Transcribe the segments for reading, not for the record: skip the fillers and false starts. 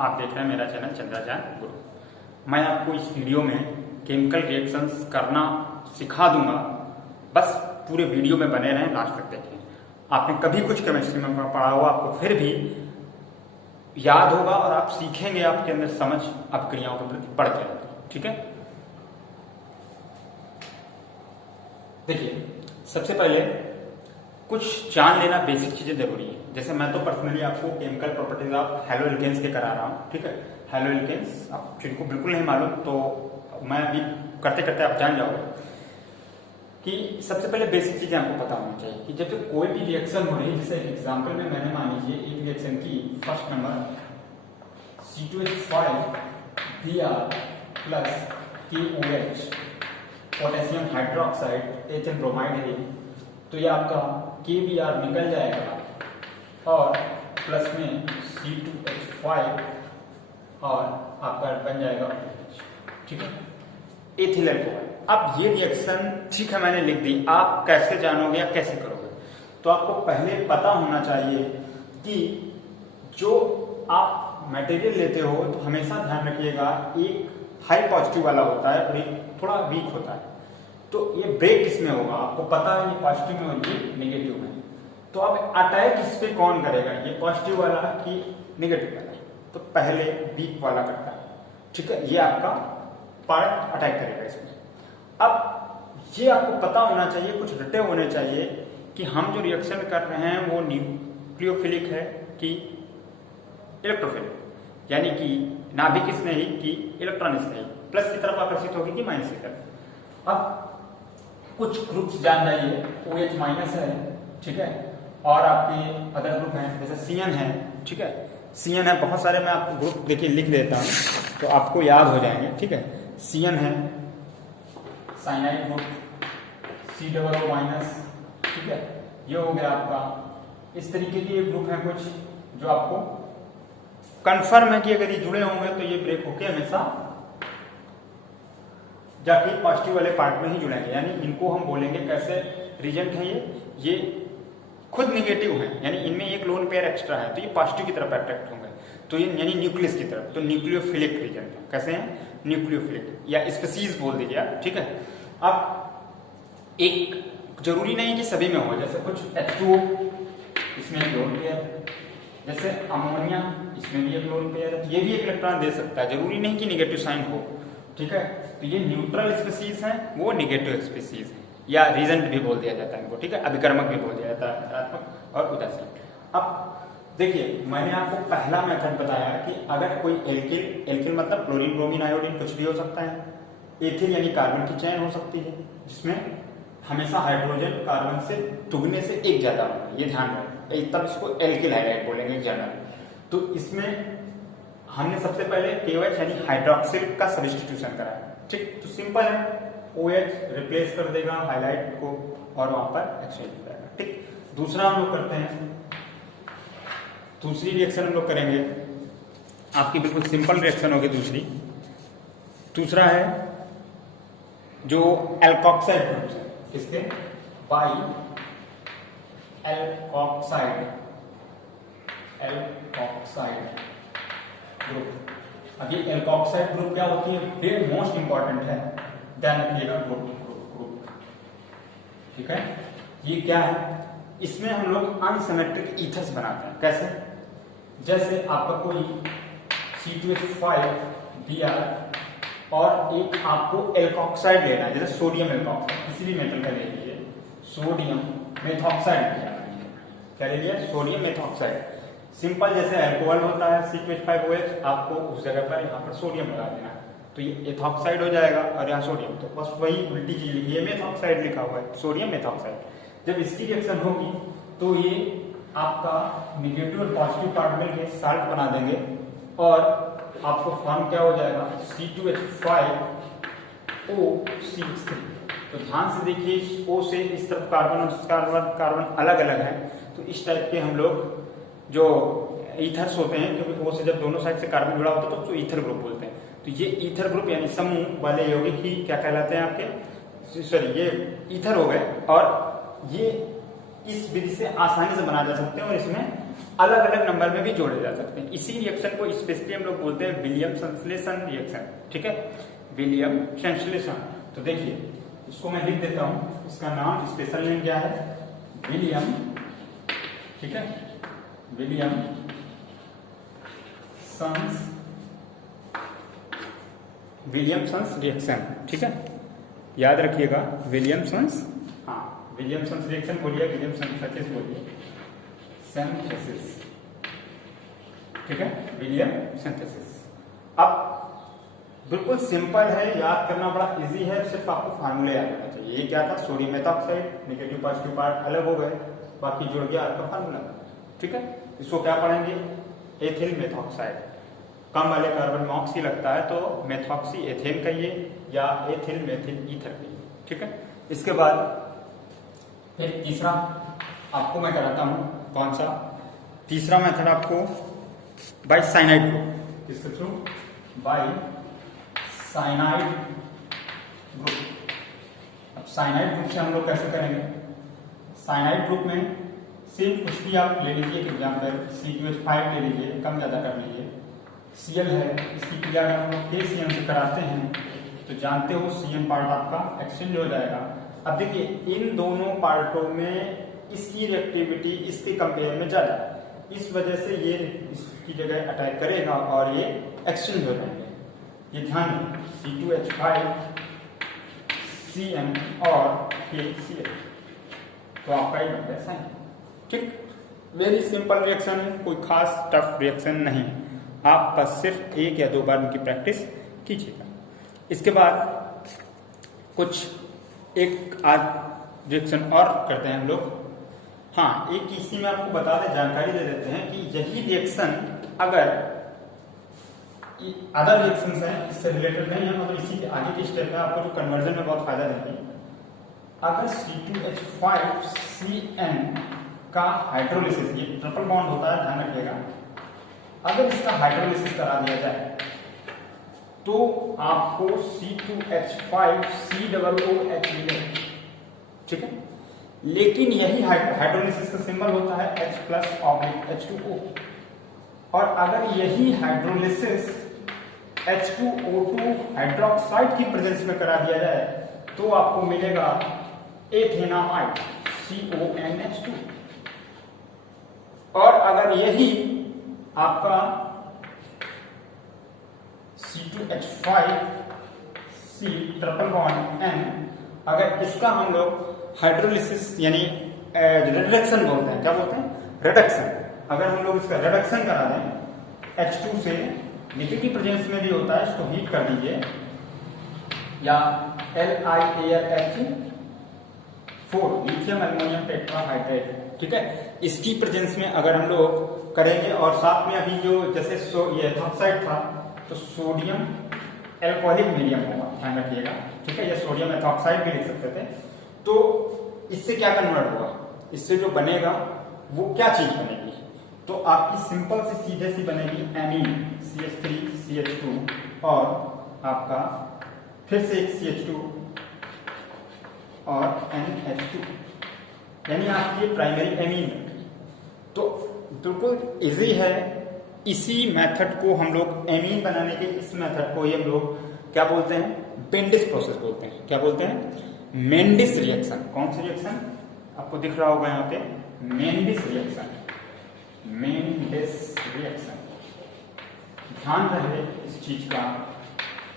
आप देख रहे हैं मेरा चैनल चंद्रजान गुरु। मैं आपको इस वीडियो में केमिकल रिएक्शंस करना सिखा दूंगा, बस पूरे वीडियो में बने रहें, लास्ट तक देखें। आपने कभी कुछ केमिस्ट्री में पढ़ा हो, आपको फिर भी याद होगा और आप सीखेंगे, आपके अंदर समझ अब क्रियाओं के प्रति बढ़ जाएगी। ठीक है, देखिए सबसे पहले कुछ जान लेना बेसिक चीजें जरूरी है। जैसे मैं तो पर्सनली आपको chemical properties of haloalkanes के करा रहा हूँ। ठीक है, हैलो एल्केन्स आप जिनको बिल्कुल नहीं मालूम तो मैं अभी करते करते आप जान जाओगे कि सबसे पहले बेसिक चीजें आपको पता होनी चाहिए कि जब कोई भी रिएक्शन हो रही है, जैसे एग्जाम्पल में मैंने मान लीजिए एक रिएक्शन की first number C2H5 Br plus KOH potassium hydroxide HN bromide है, तो ये आपका KBr निकल जाएगा और प्लस में C2H5 और आपका बन जाएगा ठीक है एथिल अल्कोहल। अब ये रिएक्शन ठीक है मैंने लिख दी, आप कैसे जानोगे या कैसे करोगे, तो आपको पहले पता होना चाहिए कि जो आप मटेरियल लेते हो तो हमेशा ध्यान रखिएगा एक हाई पॉजिटिव वाला होता है और एक थोड़ा वीक होता है। तो ये ब्रेक किसमें होगा, आपको पता है ये पॉजिटिव में और ये नेगेटिव में, तो अब अटैक इस पे कौन करेगा, ये पॉजिटिव वाला कि नेगेटिव वाला, तो पहले वीक वाला करता है। ठीक है, ये आपका पार्ट अटैक करेगा इसमें। अब ये आपको पता होना चाहिए, कुछ रटे होने चाहिए कि हम जो रिएक्शन कर रहे हैं वो न्यूक्लियोफिलिक है कि इलेक्ट्रोफिलिक, यानी कि नाभिक स्नेही कि इलेक्ट्रॉन स्नेही, प्लस की तरफ आकर्षित होगी कि माइनस की तरफ। अब कुछ ग्रुप्स जान जाइए, OH माइनस है, ठीक है, और आपके अदर ग्रुप हैं जैसे CN है। ठीक है, CN है, बहुत सारे मैं आपको ग्रुप देखिए लिख देता हूँ तो आपको याद हो जाएंगे। ठीक है, CN है साइनाइड ग्रुप, COO माइनस, ठीक है, ये हो गया आपका। इस तरीके के ग्रुप हैं कुछ जो आपको कंफर्म है कि अगर ये जुड़े होंगे तो ये ब्रेक होके हमेशा जाके पॉजिटिव वाले पार्ट में ही जुड़ेंगे, यानी इनको हम बोलेंगे कैसे रीजेंट है ये खुद निगेटिव है, यानी इनमें एक लोन पेयर एक्स्ट्रा है तो ये पॉजिटिव की तरफ अट्रैक्ट होंगे, तो ये यानी न्यूक्लियस की तरफ, तो न्यूक्लियोफिलिक रीजेंट है। कैसे हैं, न्यूक्लियोफिलिक या स्पीसीज बोल दीजिए आप। ठीक है, अब एक जरूरी नहीं कि सभी में हो, जैसे कुछ H2O इसमें एक लोन पेयर, जैसे अमोनिया इसमें भी एक लोन पेयर है, ये भी एक इलेक्ट्रॉन दे सकता है, जरूरी नहीं कि निगेटिव साइन हो। ठीक है, तो ये न्यूट्रल स्पीसीज है, वो निगेटिव स्पीसीज है, या रीजेंट भी बोल दिया जाता है इनको। ठीक है, अभिकर्मक भी बोल दिया जाता है, नकारात्मक और उदासीन। अब देखिए मैंने आपको पहला मेथड बताया कि अगर कोई एल्किल मतलब क्लोरीन ब्रोमीन आयोडीन कुछ भी हो सकता है, एथिल यानी कार्बन की चैन हो सकती है जिसमें हमेशा हाइड्रोजन कार्बन से दुगने से एक ज्यादा होगा, ये ध्यान रखें, तब इसको एल्किल हाइड्राइड बोलेंगे जनरल। तो इसमें हमने सबसे पहले KOH यानी हाइड्रोक्सिल का सब्स्टिट्यूशन करा है। ठीक, तो सिंपल है, OH रिप्लेस कर देगा हाइलाइट को और वहां पर एक्सचेंज हो जाएगा। ठीक, दूसरा हम लोग करते हैं, दूसरी रिएक्शन हम लोग करेंगे, आपकी बिल्कुल सिंपल रिएक्शन होगी दूसरा है जो एल्कोक्साइड ग्रुप है, किसके बाई एल्कोक्साइड ग्रुप। अब ये एल्कोक्साइड ग्रुप क्या होती है, वेरी मोस्ट इंपॉर्टेंट है, ध्यान रखिएगा ग्रुप। ठीक है, ये क्या है, इसमें हम लोग अनसिमेट्रिक ईथर्स बनाते हैं। कैसे, जैसे आपका कोई C2H5 Br और एक आपको एल्कोक्साइड लेना है, जैसे सोडियम एल्कोक्साइड, किसी भी मेटल का ले लीजिए, सोडियम मेथॉक्साइड क्या ले लिया, सोडियम मेथॉक्साइड। सिंपल जैसे अल्कोहल होता है C2H5OH, आपको उस जगह पर यहाँ पर सोडियम लगा देना, तो ये एथॉक्साइड हो जाएगा और यहाँ सोडियम, तो बस वही उल्टी चीज लिखी है, मेथॉक्साइड लिखा हुआ है, सोडियम मेथॉक्साइड। जब इसकी रिएक्शन होगी तो ये आपका निगेटिव और पॉजिटिव पार्ट मिलकर साल्ट बना देंगे और आपको फॉर्म क्या हो जाएगा, C2H5OCH3। तो ध्यान से देखिए, O से इस तरफ कार्बन और कार्बन अलग अलग है, तो इस टाइप के हम लोग जो ईथर्स होते हैं, क्योंकि O से जब दोनों साइड से कार्बन जुड़ा होता है तो ईथर ग्रुप बोलते हैं। तो ये ईथर ग्रुप यानी समूह वाले यौगिक ही क्या कहलाते हैं आपके, सॉरी ये ईथर हो गए, और ये इस विधि से आसानी से बनाए जा सकते हैं और इसमें अलग अलग नंबर में भी जोड़े जा सकते हैं। इसी रिएक्शन को स्पेशली हम लोग बोलते हैं विलियम संश्लेषण रिएक्शन, ठीक है, विलियम संश्लेषण। तो देखिए इसको मैं लिख देता हूं, इसका नाम स्पेशल नेम क्या है, विलियम, ठीक है, विलियम विलियम्सन्स रिएक्शन, ठीक है, याद रखिएगा विलियम्सन्स, हाँ विलियम्सन्स रिएक्शन बोलिए, विलियम्सन्स बोलिए, सिंथेसिस, ठीक है, विलियम सिंथेसिस। अब बिल्कुल सिंपल है, याद करना बड़ा इजी है, सिर्फ आपको फार्मूले याद करना चाहिए। ये क्या था, sodium methoxide, negative positive part अलग हो गए, बाकी जुड़ गया आपका फार्मूला, ठीक है। इसको क्या पढ़ेंगे, एथिल मेथॉक्साइड, कम वाले कार्बन में ऑक्सी लगता है तो मेथॉक्सी एथेन कहिए या एथिल मेथिल ईथर कहिए, ठीक है। इसके बाद फिर तीसरा आपको मैं कराता हूं, कौन सा, तीसरा मेथड आपको बाय साइनाइड ग्रुप, किसके थ्रू, बाय साइनाइड ग्रुप। अब साइनाइड ग्रुप से हम लोग कैसे करेंगे, साइनाइड ग्रुप में सेम कुछ भी आप ले लीजिए, एग्जाम्पल C2H5 ले लीजिए, कम ज्यादा कर लीजिए, Cl है, इसकी क्रिया अगर हम लोग KCl से कराते हैं तो जानते हो CN पार्ट आपका एक्सचेंज हो जाएगा। अब देखिए इन दोनों पार्टों में इसकी रिएक्टिविटी इसके कंपेयर में ज्यादा है, इस वजह से ये इसकी जगह अटैक करेगा और ये एक्सचेंज हो जाएंगे। ये ध्यान दें, C2H5 CN और KCl, तो आपका ये बन गया साइन, ठीक, वेरी सिंपल रिएक्शन है, कोई खास टफ रिएक्शन नहीं, आप बस सिर्फ एक या दो बार उनकी प्रैक्टिस कीजिएगा। इसके बाद कुछ एक आज रिएक्शन और करते हैं हम लोग। हाँ, एक इसी में आपको बता दें, जानकारी दे देते हैं कि यही रिएक्शन अगर अदर रिएक्शंस हैं इससे रिलेटेड नहीं है, मतलब इसी के आगे के स्टेप में आपको जो कन्वर्जन में बहुत फायदा देंगे। अगर C2H5CN का हाइड्रोलिसिस, ये ट्रिपल बॉन्ड होता है, ध्यान रखिएगा, अगर इसका हाइड्रोलिसिस करा दिया जाए तो आपको C2H5COOH मिलेगा, ठीक है। लेकिन यही हाइड्रोलिसिस का सिंबल होता है H+H2O, और अगर यही हाइड्रोलिसिस H2O2 हाइड्रोक्साइड की प्रेजेंस में करा दिया जाए तो आपको मिलेगा एथेनामाइड CONH2, और अगर यही आपका C2H5C ट्रिपल बॉन्ड N, अगर इसका हम लोग हाइड्रोलिसिस यानी रिडक्शन बोलते हैं, क्या बोलते हैं, रिडक्शन, अगर हम लोग इसका रिडक्शन करा दें H2 से, नेगेटिव प्रेजेंस में भी होता है, इसको हीट कर दीजिए, या LiArH4 लिथियम एल्युमिनियम टेट्राहाइड्रेट, ठीक है, इसकी प्रेजेंस में अगर हम लोग करेंगे, और साथ में अभी जो जैसे ये एथॉक्साइड था तो सोडियम एल्कोहलिक मीडियम होगा, ध्यान रखिएगा, ठीक है, ये सोडियम एथॉक्साइड भी लिख सकते थे। तो इससे क्या कन्वर्ट होगा, इससे जो बनेगा वो क्या चीज बनेगी, तो आपकी सिंपल सी सीधे सी बनेगी एमीन CH3CH2 और आपका फिर से एक CH2 और NH2, यानी आपकी प्राइमरी एमीन। तो बिल्कुल इजी है, इसी मेथड को हम लोग एमीन बनाने के, इस मेथड को ही हम लोग क्या बोलते हैं, बेंडिस प्रोसेस बोलते हैं, क्या बोलते हैं, मेंडिस रिएक्शन। कौन सी रिएक्शन, आपको दिख रहा होगा यहाँ पे, मेंडिस रिएक्शन, मेंडिस रिएक्शन, ध्यान रहे इस चीज का,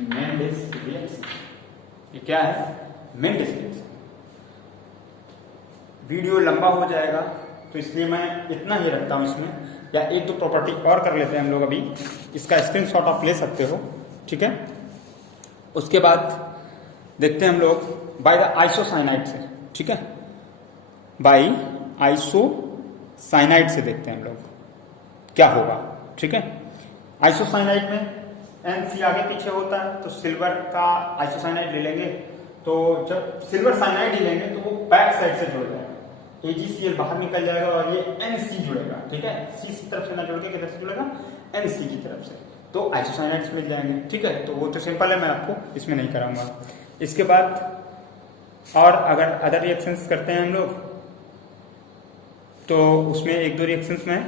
मेंडिस रिएक्शन, ये क्या है, मेंडिस रिएक्शन। वीडियो लंबा हो जाएगा तो इसलिए मैं इतना ही रखता हूं इसमें, या एक दो प्रॉपर्टी और कर लेते हैं हम लोग अभी, इसका स्क्रीनशॉट आप ले सकते हो, ठीक है। उसके बाद देखते हैं हम लोग बाय द आइसोसाइनाइड से, ठीक है, बाय आइसोसाइनाइड से देखते हैं हम लोग क्या होगा, ठीक है। आइसोसाइनाइड में NC आगे पीछे होता है, तो सिल्वर का आइसोसाइनाइड ले लेंगे, तो जब सिल्वर साइनाइड ही लेंगे तो वो बैक साइड से जुड़ जाएगा, AgCl बाहर निकल जाएगा और ये NC जुड़ेगा, ठीक है, C की तरफ से ना जुड़ के किधर से जुड़ेगा, NC की तरफ से, तो आइसोसाइनाइड्स मिल जाएंगे, ठीक है। तो वो तो सिंपल है, मैं आपको इसमें नहीं कराऊंगा। इसके बाद और अगर अदर रिएक्शंस करते हैं हम लोग, तो उसमें एक दो रिएक्शंस मैं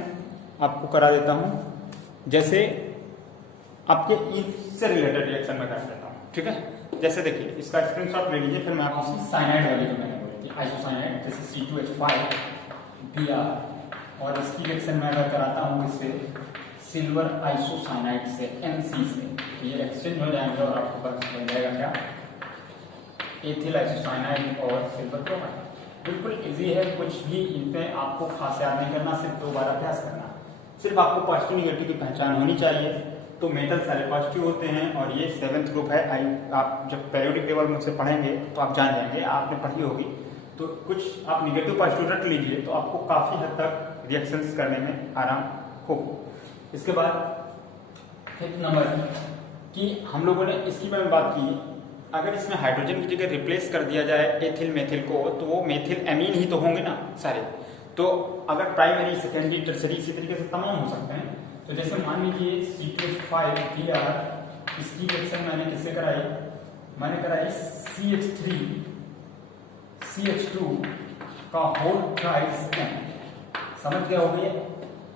आपको करा देता हूँ, जैसे आपके इससे रिलेटेड रिएक्शन में कर देता हूँ, ठीक है। जैसे देखिए इसका स्क्रीनशॉट ले लीजिए, फिर मैं आपको साइनाइड वाली जो मैंने बोली थी आइसोसाइनाइड, जैसे C2H5Br, और इसकी रिएक्शन मैं अगर कराता हूँ इससे सिल्वर आइसोसाइनाइड से NC से, ये एक्सचेंज हो जाएंगे और आपको बन जाएगा क्या, एथिल आइसोसाइनाइड और सिल्वर ब्रोमाइड। बिल्कुल इजी है, कुछ भी इनमें आपको खास याद नहीं करना, सिर्फ 2 बार अभ्यास करना। सिर्फ आपको पॉजिटिव निगेटिव की पहचान होनी चाहिए। तो मेटल सारे पॉजिटिव होते हैं और ये 7th ग्रुप है। आप जब पेरियोडिक टेबल मुझसे पढ़ेंगे तो आप जान जाएंगे, आपने पढ़ी होगी। तो कुछ आप निगेटिव पॉजिटिव रख लीजिए तो आपको काफी हद तक रिएक्शंस करने में आराम हो। इसके बाद 5th नंबर कि हम लोगों ने इसकी में बात की, अगर इसमें हाइड्रोजन की जगह रिप्लेस कर दिया जाए एथिल मेथिल को, तो वो मेथिल एमीन ही तो होंगे ना सारे। तो अगर प्राइमरी सेकेंडरी टर्सरी इसी तरीके से तमाम हो सकते हैं। तो जैसे मान लीजिए C2H5Br, इसकी रिएक्शन मैंने किससे कराई, मैंने कराई CH2 का होल ट्राइस N। समझ गया हो गया,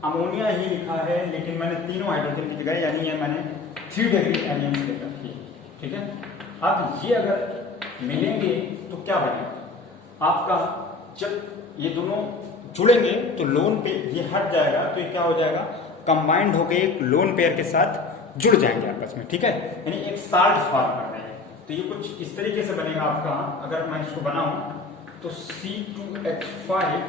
अमोनिया ही लिखा है लेकिन मैंने तीनों हाइड्रोजन की जगह यानी ये मैंने 3 डिग्री एमियन से लिख रखी है, ठीक है। अब ये अगर मिलेंगे तो क्या बनेगा आपका, जब ये दोनों जुड़ेंगे तो लोन पे ये हट जाएगा, तो ये क्या हो जाएगा, कंबाइंड होकर एक लोन पेयर के साथ जुड़ जाएंगे आपस में, ठीक है। यानी एक साल्ट फॉर्म कर रहे हैं। तो ये कुछ इस तरीके से बनेगा आपका। अगर मैं इसको बनाऊं तो C2H5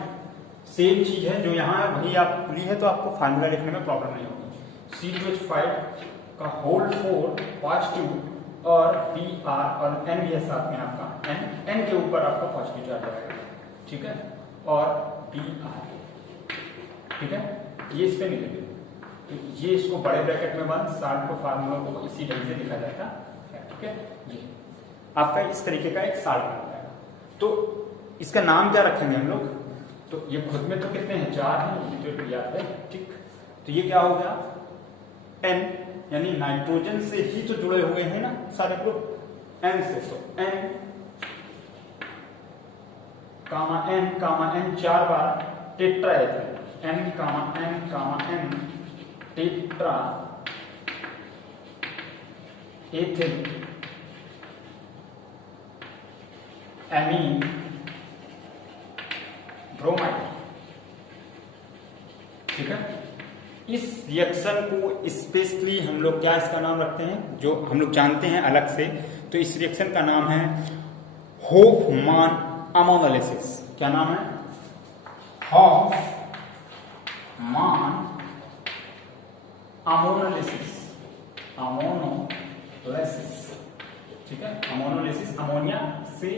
सेम चीज है जो यहाँ वही आप ली है, तो आपको फार्मूला लिखने में प्रॉब्लम नहीं होगी। C2H5 का होल 4 पॉजिटिव और Br और N भी है साथ में आपका, N के ऊपर आपका पॉजिटिव चार्ज आएगा, ठीक है, और Br, ठीक है। ये इस पे मिलेंगे, तो ये इसको बड़े ब्रैकेट में बंद, साल्ट को फार्मूला को इसी ढंग से लिखा जाएगा, ठीक है। ये आपका इस तरीके का एक साल्ट बन जाएगा। तो इसका नाम क्या रखेंगे हम लोग, तो ये खुद में तो कितने हैं, 4 हैं, ये तो याद है, ठीक। तो ये क्या हो गया, N, यानी नाइट्रोजन से ही तो जुड़े हुए हैं ना सारे ग्रुप N से, तो N कामा N 4 बार टेट्रा एथिल, N कामा N tetra ethyl amine bromide, ठीक है। इस रिएक्शन को स्पेशली हम लोग क्या इसका नाम रखते हैं, जो हम लोग जानते हैं अलग से, तो इस रिएक्शन का नाम है होफमान अमोनोलिसिस। क्या नाम है, होफमान अमोनोलिसिस, ठीक है। अमोनोलिसिस, अमोनिया से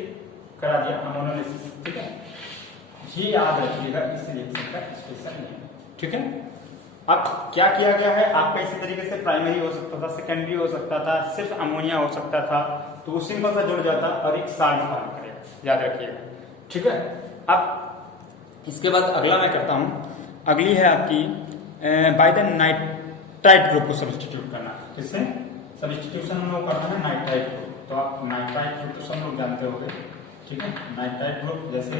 करा दिया अमोनोलिसिस, ठीक है। ये याद रखिएगा इस रिएक्शन का स्पेशल नेम, ठीक है। अब क्या किया गया है, आपका इसी तरीके से प्राइमरी हो सकता था, सेकेंडरी हो सकता था, सिर्फ अमोनिया हो सकता था, तो वो सिंपल सा जुड़ जाता और एक साल्ट फॉर्म करेगा, याद रखिएगा, ठीक है। अब इसके बाद अगला मैं करता हूं, अगली है आपकी बाय द नाइट्राइट ग्रुप को सब्स्टिट्यूट करना। किससे सब्स्टिट्यूशन हम लोग करते हैं, नाइट्राइट ग्रुप। तो आप नाइट्राइट ग्रुप तो सब लोग जानते होंगे, ठीक है। नाइट्राइट ग्रुप जैसे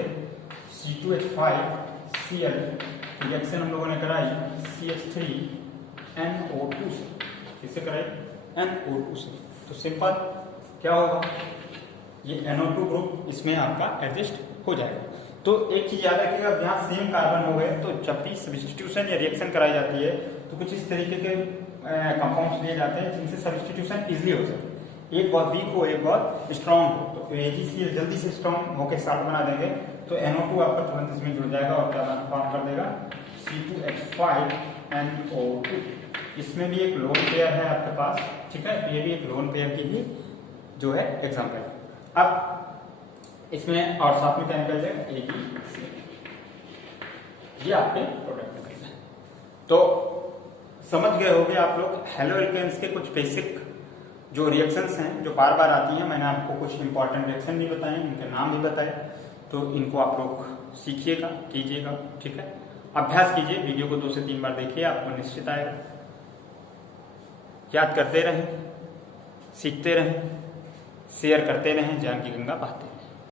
C2H5Cl रिएक्शन हम लोगों ने कराई CH3NO2 से, किससे कराई, NO2 से। तो सिंपल क्या होगा, ये NO2 ग्रुप इसमें आपका एडजस्ट हो जाएगा। तो एक चीज याद रखिएगा, जहां सेम कार्बन हो गए तो जब भी सब्स्टिट्यूशन या रिएक्शन कराई जाती है तो कुछ इस तरीके के कंपाउंड्स लिए जाते हैं जिनसे सब्स्टिट्यूशन इजिली हो सके। एक बहुत वीक हो, एक बहुत स्ट्रॉन्ग हो, तो AgCl जल्दी से स्ट्रॉन्ग होकर साल्ट बना देंगे, तो NO2 आपका तुरंत इसमें जुड़ जाएगा और क्या फॉर्म कर देगा, C2H5NO2। इसमें भी एक लोन पेयर है आपके पास, ठीक है। ये भी एक लोन पेयर की ही जो है एग्जाम्पल। अब इसमें और साथ में क्या निकल जाएगा, AgCl, ये आपके प्रोडक्ट निकलता है। तो समझ गए होंगे आप लोग हेलो एल्केन्स के कुछ बेसिक जो रिएक्शंस हैं जो बार बार आती हैं। मैंने आपको कुछ इंपॉर्टेंट रिएक्शन भी बताए, इनके नाम भी बताए, तो इनको आप लोग सीखिएगा, कीजिएगा, ठीक है। अभ्यास कीजिए, वीडियो को 2 से 3 बार देखिए, आपको निश्चित आएगा। याद करते रहें, सीखते रहें, शेयर करते रहें, ज्ञान की गंगा बहाते रहें।